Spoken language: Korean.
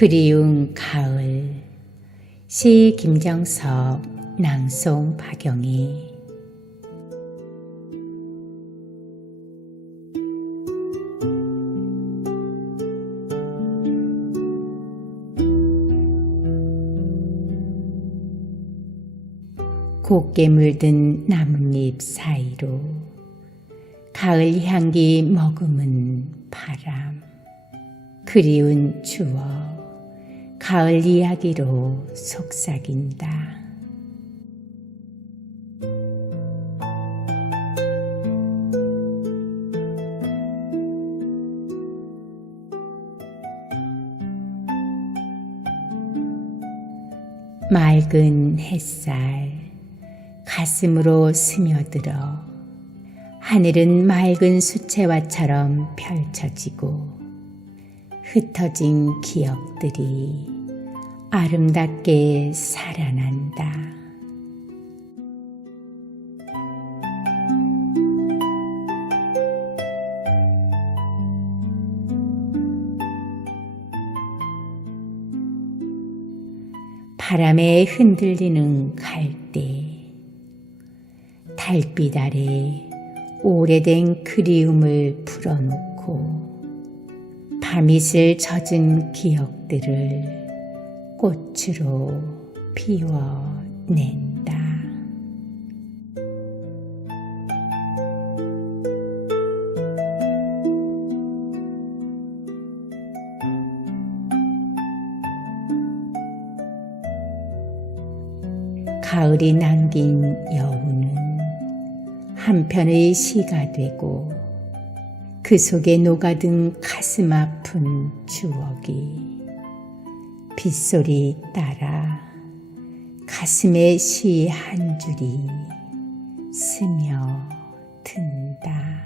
그리운 가을. 시 김정석 낭송 박영희. 곱게 물든 나뭇잎 사이로 가을 향기 머금은 바람. 그리운 추억 가을 이야기로 속삭인다. 맑은 햇살 가슴으로 스며들어 하늘은 맑은 수채화처럼 펼쳐지고 흩어진 기억들이 아름답게 살아난다. 바람에 흔들리는 갈대, 달빛 아래 오래된 그리움을 풀어놓고 밤이슬 젖은 기억들을 꽃으로 피워낸다. 가을이 남긴 여우는 한편의 시가 되고 그 속에 녹아든 가슴 아픈 추억이 빗소리 따라 가슴에 시 한 줄이 스며 든다.